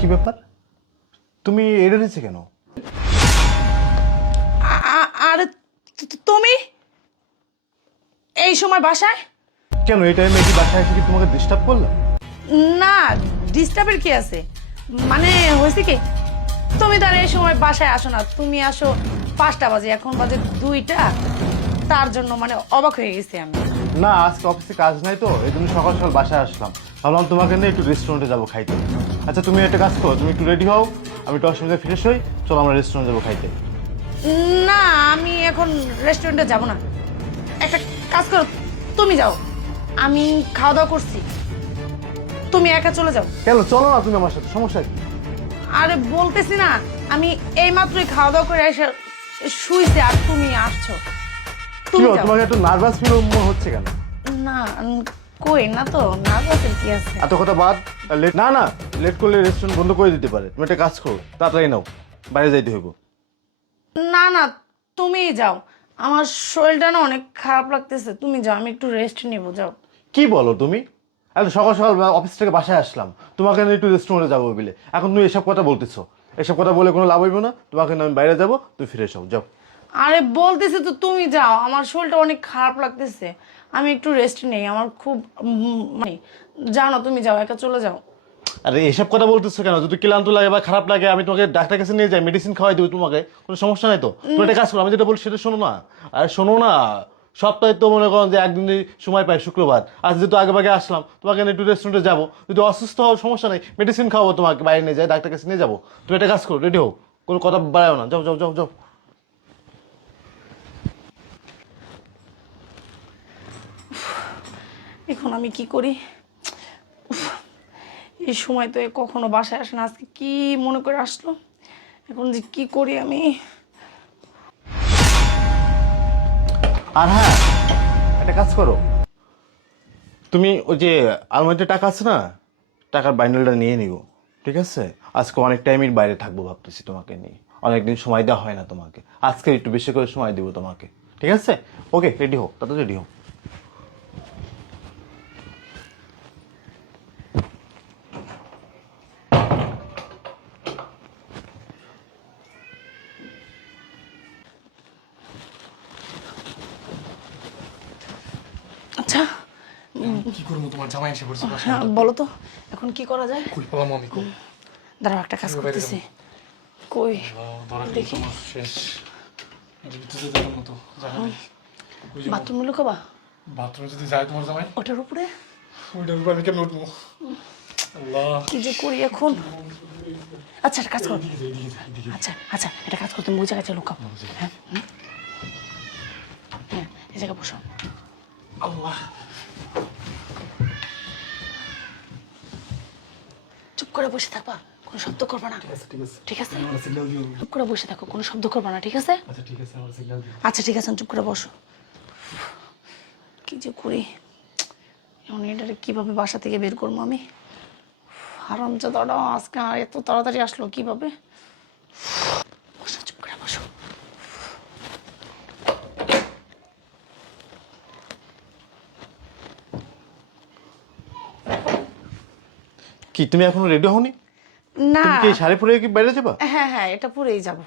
কি ব্যাপার? তুমি এটা নিচ্ছে কেন? আর তুমি এই সময় বাসায়? কেন এই টাইমে কি বাসায় এসে কি তোমাকে ডিস্টার্ব করলাম? না, ডিস্টার্বের কি আছে? মানে হয়েছে কি, তুমি তো আর এই সময় বাসায় আসো না, তুমি আসো 5টা বাজে, এখন বাজে 2টা। তার জন্য মানে অবাক হয়ে গেছি আমি। না, আজকে অফিসে কাজ নাই তো, এই জন্য সকাল সকাল বাসায় আসলাম। ভাবলাম তোমাকে নিয়ে একটু রেস্টুরেন্টে যাবো খাইতে। আচ্ছা তুমি একটা কাজ করো, তুমি একটু রেডি হও, আমি 10 মিনিটে ফ্রেশ হই, চলো আমরা রেস্টুরেন্টে যাবো খাইতে। না, আমি এখন রেস্টুরেন্টে যাব না। একটা কাজ করো, তুমি যাও, আমি খাওয়া দাওয়া করছি, তুমি একা চলে যাও। কেন, চলো না তুমি আমার সাথে, সমস্যা কি? আরে বলতেছি না, আমি এই মাত্রই খাওয়া দাওয়া করে এসে শুইছি আর তুমি আসছো। কি তুমি হলো, যাও। তোমাকে একটু নার্ভাস ফিল হচ্ছে কেন? না, কই না তো, নার্ভাসের কি আছে? এত কথা বাদ। লেট না না, লেট করলে রেস্টুরেন্ট বন্ধ করে দিতে পারে। তুমি একটা কাজ করো, তাড়াতাড়ি নাও, বাইরে যাইতে হইব। না না, তুমিই যাও, আমার শরীরটা না অনেক খারাপ লাগতেছে, তুমি যাও, আমি একটু রেস্ট নিব, যাও। কি বলো তুমি? এত সকাল সকাল অফিস থেকে বাসায় আসলাম, তোমাকে নিয়ে একটু রেস্টুরেন্টে যাবো বলে, এখন তুমি এসব কথা বলতেছো? এসব কথা বলে কোনো লাভ হইব না। তোমাকে নিয়ে আমি বাইরে যাবো, তুমি ফিরে এসো, যাও। আরে বলতেছি তো, তুমি যাও, আমার শরীরটা অনেক খারাপ লাগতেছে, আমি একটু রেস্ট নেই, আমার খুব মানে, যাও না, তুমি যাও, একা চলে যাও। আরে এসব কথা বলতেছো কেন? যদি ক্লান্ত লাগে বা খারাপ লাগে, আমি তোমাকে ডাক্তার কাছে নিয়ে যাই, মেডিসিন খাওয়াই দেবো, তোমাকে কোনো সমস্যা নাই তো। তুমি একটা কাজ করো, আমি যেটা বলি সেটা শোনো না। আরে শোনো না, সপ্তাহে তো মনে করো যে একদিন সময় পাই, শুক্রবার। আজ যেহেতু আগে ভাগে আসলাম, তোমাকে নিয়ে একটু রেস্টুরেন্টে যাবো, যদি অসুস্থ হওয়ার সমস্যা নেই, মেডিসিন খাওয়াবো, তোমাকে বাইরে নিয়ে যাই, ডাক্তার কাছে নিয়ে যাবো। তুমি একটা কাজ করো, রেডি হও, কোনো কথা বাড়াও না, যাও যাও যাও যাও। এখন আমি কি করি? উফ, এই সময় তো এ কখনো বাসায় আসে না, আজকে কি মনে করে আসলো, এখন যে কি করি আমি? আর হ্যাঁ, একটা কাজ করো, তুমি ওই যে আলমারিতে টাকা আছে না, টাকার বাইন্ডেলটা নিয়ে নিও, ঠিক আছে? আজকে অনেক টাইমের বাইরে থাকবো ভাবতেছি তোমাকে নিয়ে, অনেকদিন সময় দেওয়া হয় না তোমাকে, আজকে একটু বেশি করে সময় দেবো তোমাকে, ঠিক আছে? ওকে, রেডি হও, তাতে রেডি হও। আচ্ছা, কি করবো, তোমার জামাই এসে পড়ছে বাসায়। হ্যাঁ বলো তো, এখন কি করা যায়? কই পেলাম আমি, কই দাঁড়াও, একটা কাজ করতেছি। কই ধরা দেখি। দেখি তোমার শেষ ভিতরে যাওয়ার মতো জায়গা নেই। ওই যে বাথরুমে লুকাবা? বাথরুমে যদি যায় তোমার জামাই, ওটার উপরে? ওইটার উপর আমি কেমন উঠবো? আল্লাহ, কি যে করি এখন? আচ্ছা, একটা কাজ করো। এদিকে যাই, এদিকে যাই, এদিকে যাই। আচ্ছা আচ্ছা, একটা কাজ করো, তুমি ওই জায়গায় লুকাও। হ্যাঁ হ্যাঁ, এই জায়গায় বসো। আল্লাহ, চুপ করে বসে থাকবা, কোনো শব্দ করবা না, ঠিক আছে ঠিক আছে ঠিক আছে? আমার সিগন্যাল দিও। চুপ করে বসে থাকো, কোনো শব্দ করবা না, ঠিক আছে? আচ্ছা ঠিক আছে, আমার সিগন্যাল দিও। আচ্ছা ঠিক আছে, চুপ করে বসো। কি যে করি এখন, এটারে কিভাবে বাসা থেকে বের করবো আমি? হারামজাদাটা আজকে আর এত তাড়াতাড়ি আসলো কিভাবে? বসো, চুপ করে বসো। কি তুমি এখনো রেডি হওনি? না, তুমি কি এই শাড়ি পরে কি বাইরে যাবা? হ্যাঁ হ্যাঁ, এটা পরেই যাব।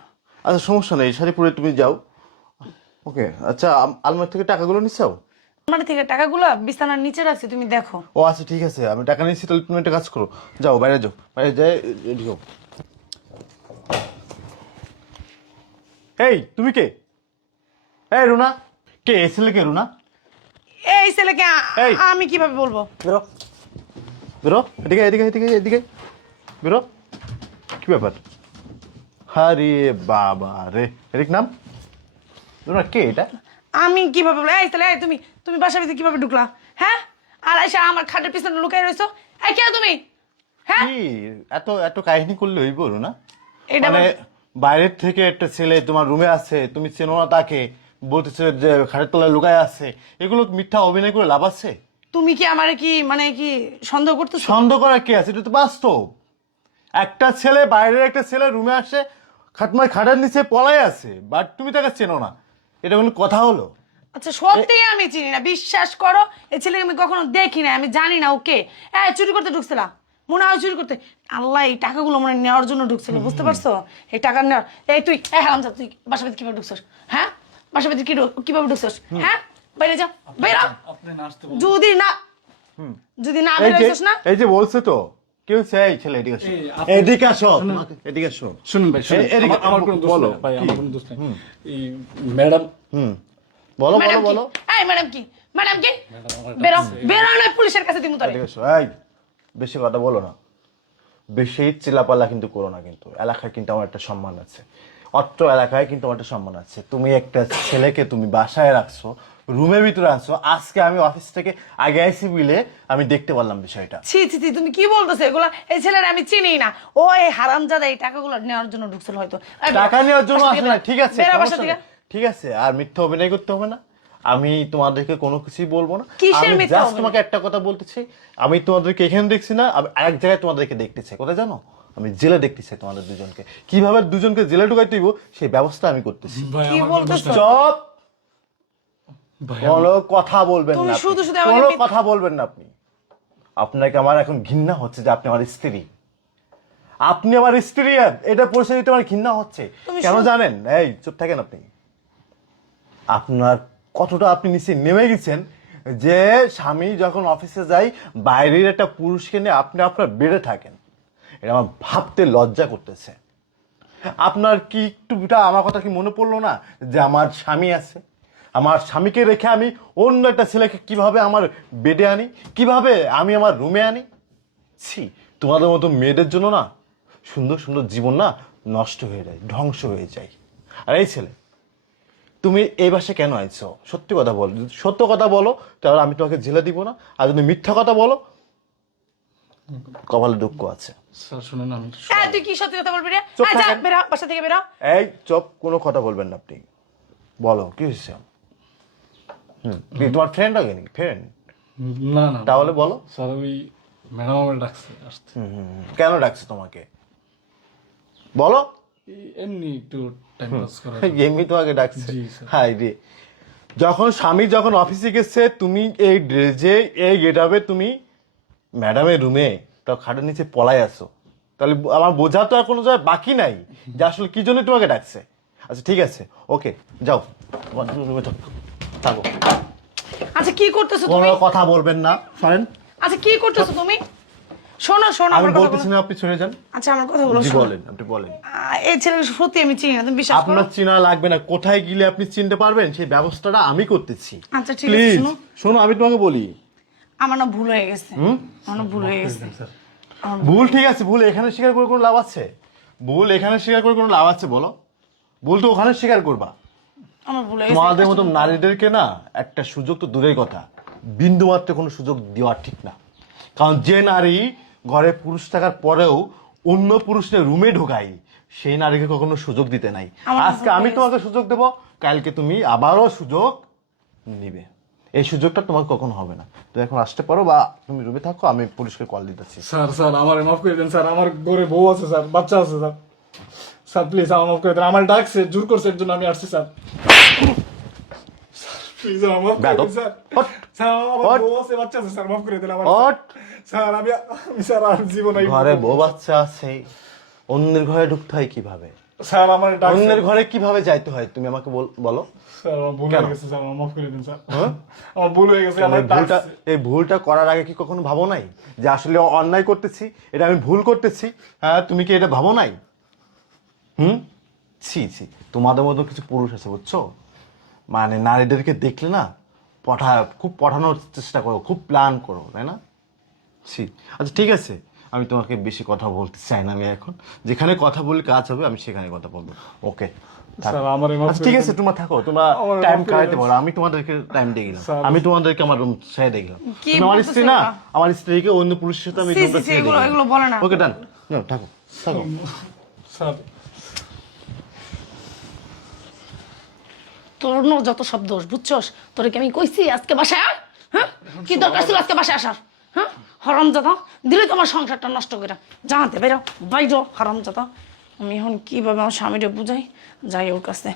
আচ্ছা সমস্যা নেই, এই শাড়ি পরে তুমি যাও। ওকে, আচ্ছা আলমারি থেকে টাকাগুলো নিচ্ছাও? আমার থেকে টাকাগুলো বিছানার নিচে রাখছি, তুমি দেখো। ও আচ্ছা ঠিক আছে, আমি টাকা নিচ্ছি, তাহলে তুমি একটা কাজ করো, যাও বাইরে যাও, বাইরে যাই রেডি হও। এই তুমি কে? এই রুনা, কে এসেলে? কে রুনা? এই ছেলেকে এই। আমি কিভাবে বলবো? বেরো, বেরো, এদিকে এদিকে এদিকে এদিকে বেরো। কি ব্যাপার? আরে বাবা রে, এদিক নাম। রুনা কে এটা? আমি কিভাবে বলবো? এই ছেলে, এই তুমি তুমি বাসার ভিতরে কিভাবে ঢুকলা? হ্যাঁ, আর এসে আমার খাটের পিছনে লুকাই রইছো। এই কে তুমি? হ্যাঁ, কি এত এত কাহিনী করলে হইব রুনা? এটা মানে আবার- বাইরের থেকে একটা ছেলে তোমার রুমে আছে, তুমি চেনো না তাকে, বলতেছে যে খাটের তলায় লুকায় আছে, এগুলো মিথ্যা অভিনয় করে লাভ আছে? তুমি কি আমারে কি মানে কি সন্দেহ করতেছো? সন্দেহ করার কি আছে? এটা তো বাস্তব। একটা ছেলে বাইরের একটা ছেলে রুমে আসে, খাটের নিচে পলাই আছে, বাট তুমি তাকে চেনো না, এটা কোনো কথা হলো? আচ্ছা সত্যি আমি চিনি না, বিশ্বাস করো, এই ছেলেকে আমি কখনো দেখি না, আমি জানি না ওকে। চুরি করতে ঢুকছিলা, মনে হয় চুরি করতে। আল্লাহ এই টাকাগুলো মনে হয় নেওয়ার জন্য ঢুকছিল, বুঝতে পারছো? এই টাকা নেওয়ার। এই তুই হারামজা, তুই বাসা ভিতরে কিভাবে ঢুকছস? হ্যাঁ, বাসা ভিতরে কিভাবে ঢুকছস? হ্যাঁ, বাইরে যা, বাইরে। আপনি না আসতে যদি না বেরোইছস না, এই যে বলছে তো কেউ চাই ছেলে এদিকে আসো, এদিকে আসো, এদিকে আসো। শুনুন ভাই, শুনুন, এদিকে আমার কোনো দোষ বলো, নেই ভাই, আমার কোনো দোষ নেই। এই ম্যাডাম, বলো বলো ম্যাডাম কি? বলো। এই ম্যাডাম কি? ম্যাডাম কি? বেরো, বেরো না, পুলিশের কাছে দিমু তোরে। এদিকে আসো। এই বেশি কথা বলো না, বেশি চিল্লাপাল্লা কিন্তু করো না, কিন্তু এলাকায় কিন্তু আমার একটা সম্মান আছে, অত্র এলাকায় কিন্তু আমার একটা সম্মান আছে। তুমি একটা ছেলেকে তুমি বাসায় রাখছো, রুমের ভিতরে আনছো, আজকে আমি অফিস থেকে আগে আইসি বিলে আমি দেখতে পারলাম বিষয়টা। ছি ছি ছি, তুমি কি বলতেছো এগুলা? এই ছেলের আমি চিনি না, ও এই হারামজাদা এই টাকাগুলো নেওয়ার জন্য ঢুকছিল হয়তো। এই বেরো, টাকা নেওয়ার জন্য বাসা আসে থেকে না, বেরো। ঠিক আছে, বেরো বাসা সমস্যা থেকে। নেই। ঠিক আছে, আর মিথ্যা অভিনয় করতে হবে না, আমি তোমাদেরকে কোনো কিছুই বলবো না। কিসের আমি মিথ্যা জাস্ট অভিনয়? তোমাকে একটা কথা বলতেছি, আমি তোমাদেরকে এখানে দেখছি না, আমি এক জায়গায় তোমাদেরকে দেখতে চাই। কোথায় জানো? আমি জেলে দেখতে চাই তোমাদের দুজনকে। কিভাবে দুজনকে জেলে ঢুকাইতে দিব সেই ব্যবস্থা আমি করতেছি। ভাই কি আমার কোনো দোষ বলতেছো? নেই। চপ, ভাই কোনো কথা বলবেন তুমি না আপনি। শুধু শুধু আমাকে কোনো মিথ্যা- কথা বলবেন না আপনি। আপনাকে আমার এখন ঘৃণা হচ্ছে যে আপনি আমার স্ত্রী, আপনি আমার স্ত্রী, এটা পরিচয় দিতে আমার ঘৃণা হচ্ছে। তুমি কেন শুধু- জানেন? এই চুপ থাকেন আপনি। আপনার কতটা আপনি নিচে নেমে গেছেন যে স্বামী যখন অফিসে যায় বাইরের একটা পুরুষকে নিয়ে আপনি আপনার বেড়ে থাকেন, এটা আমার ভাবতে লজ্জা করতেছে। আপনার কি একটুটা আমার কথা কি মনে পড়লো না যে আমার স্বামী আছে, আমার স্বামীকে রেখে আমি অন্য একটা ছেলেকে কিভাবে আমার বেডে আনি, কিভাবে আমি আমার রুমে আনি? ছি, তোমাদের মতো মেয়েদের জন্য না সুন্দর সুন্দর জীবন না নষ্ট হয়ে যায়, ধ্বংস হয়ে যায়। আর এই ছেলে, তুমি এই বাসায় কেন আইছো? সত্যি কথা বলো, যদি সত্য কথা বলো তাহলে আমি তোমাকে জেলে দিব না, আর যদি মিথ্যা কথা বলো কপালে দুঃখ আছে। স্যার শুনুন, আমি এই, তুই কি সত্যি কথা বলবি রে? চুপ এই, যা, থাকেন। বেরো, বাসা থেকে বেরো। এই চুপ, কোনো কথা বলবেন না আপনি। বলো কি হয়েছে? কি তোমার ফ্রেন্ড আগে নাকি? ফ্রেন্ড? না না তাহলে বলো। স্যার, ওই ম্যাডাম আমার ডাকছে আসতে। কেন ডাকছে তোমাকে? বলো। এমনি একটু টাইম পাস করার এমনি তোমাকে ডাকছে? জি, স্যার। হাই রে, যখন স্বামী যখন অফিসে গেছে তুমি এই ড্রেসে এই গেটআপে তুমি ম্যাডামের রুমে তাও খাটের নিচে পলাই আছো, তাহলে আমার বোঝা তো আর কোনো জায়গায় বাকি নাই যে আসলে কি জন্য তোমাকে ডাকছে। আচ্ছা ঠিক আছে, ওকে, যাও তোমার রুমে থাকো। আচ্ছা কি করতেছো কোনো তুমি? কথা বলবেন না, শোনেন। আচ্ছা কি করতেছো তুমি? শোনো শোনো আমি আমার কথা বলতেছি বলো। না, আপনি শুনে যান। আচ্ছা আমার কথা বলো, জি শোনো। বলেন, আপনি বলেন। এই ছেলেকে সত্যি আমি চিনি না, তুমি বিশ্বাস করো। আপনার চেনা লাগবে না, কোথায় গেলে আপনি চিনতে পারবেন সেই ব্যবস্থাটা আমি করতেছি। আচ্ছা, ঠিক আছে, প্লিজ শোনো। শোনো, আমি তোমাকে বলি। আমার না ভুল হয়ে গেছে, আমার না ভুল হয়ে গেছে। ভুল ঠিক আছে, ভুল এখানে স্বীকার করে কোনো লাভ আছে? ভুল এখানে স্বীকার করে কোনো লাভ আছে বলো? ভুল তো ওখানে স্বীকার করবা। আমার ভুল হয়ে গেছে। তোমাদের মতো নারীদেরকে না একটা সুযোগ তো দূরের কথা, বিন্দু মাত্র কোনো সুযোগ দেওয়া ঠিক না। কারণ যে নারী ঘরে পুরুষ থাকার পরেও অন্য পুরুষের রুমে ঢোকায় সেই নারীকে কখনো সুযোগ দিতে নাই। আমার আজকে আমি তোমাকে সুযোগ দেব, কালকে তুমি আবারও সুযোগ নিবে। এই সুযোগটা তোমার কখনো হবে না। তো এখন আসতে পারো বা তুমি রুমে থাকো, আমি পুলিশকে কল দিতেছি। স্যার, স্যার আমার মাফ করে দেন স্যার, আমার ঘরে বউ আছে স্যার, বাচ্চা আছে স্যার। স্যার প্লিজ আমার মাফ করে দেন, আমার ডাকছে, জোর করছে, এর জন্য আমি আসছি স্যার। প্লিজ আমার মাফ করে বেয়াদব। দেন স্যার। হট। স্যার আমার হট। বউ আছে, বাচ্চা আছে স্যার, মাফ করে দেন আমার। হট। স্যার আমি স্যার আর জীবন ঘরে বউ বাচ্চা আছে, অন্যের ঘরে ঢুকতে হয় কিভাবে? স্যার আমার ডাকছে। অন্যের ঘরে কিভাবে যাইতে হয় তুমি আমাকে বলো। স্যার আমার ভুল কেন? হয়ে গেছে স্যার, আমার মাফ করে দেন স্যার। আমার ভুল হয়ে গেছে, আমার এই ভুলটা ডাকছে। এই ভুলটা করার আগে কি কখনো ভাবো নাই যে আসলে অন্যায় করতেছি, এটা আমি ভুল করতেছি? হ্যাঁ, তুমি কি এটা ভাবো নাই? ছি ছি, তোমাদের মতো কিছু পুরুষ আছে বুঝছো, মানে নারীদেরকে দেখলে না খুব পটানোর চেষ্টা করো, খুব প্ল্যান করো, তাই না? ছি। আচ্ছা ঠিক আছে, আমি তোমাকে বেশি কথা বলতে চাই না। আমি এখন যেখানে কথা বলে কাজ হবে আমি সেখানে কথা বলবো। ওকে স্যার আমার মাফ আচ্ছা করে ঠিক দেন। আছে, তোমরা থাকো, তোমরা আমার টাইম মাফ করে কাটাইতে দেন। পারো, আমি তোমাদেরকে টাইম দিয়ে গেলাম। স্যার। আমি তোমাদেরকে আমার রুম ছেড়ে দিয়ে গেলাম। কি তুমি আমার বলতেছো স্ত্রী না, এগুলা? আমার স্ত্রীকে অন্য পুরুষের সাথে আমি সি, রুমটা সি, সি, ছেড়ে দিয়ে এগুলো বলে না। ওকে ডান, থাকো থাকো। স্যার তোর না যত সব দোষ, বুঝছস? তোরে কি আমি কইছি আজকে বাসায় আয়? হ্যাঁ, কি দরকার ছিল আজকে বাসায় আসার? হ্যাঁ, হারামজাদা, দিলে তোমার সংসারটা নষ্ট করে। জানাতে বেরো, বাইরো হারামজাদা। আমি এখন কিভাবে আমার স্বামীরে বুঝাই, যাই ওর কাছে।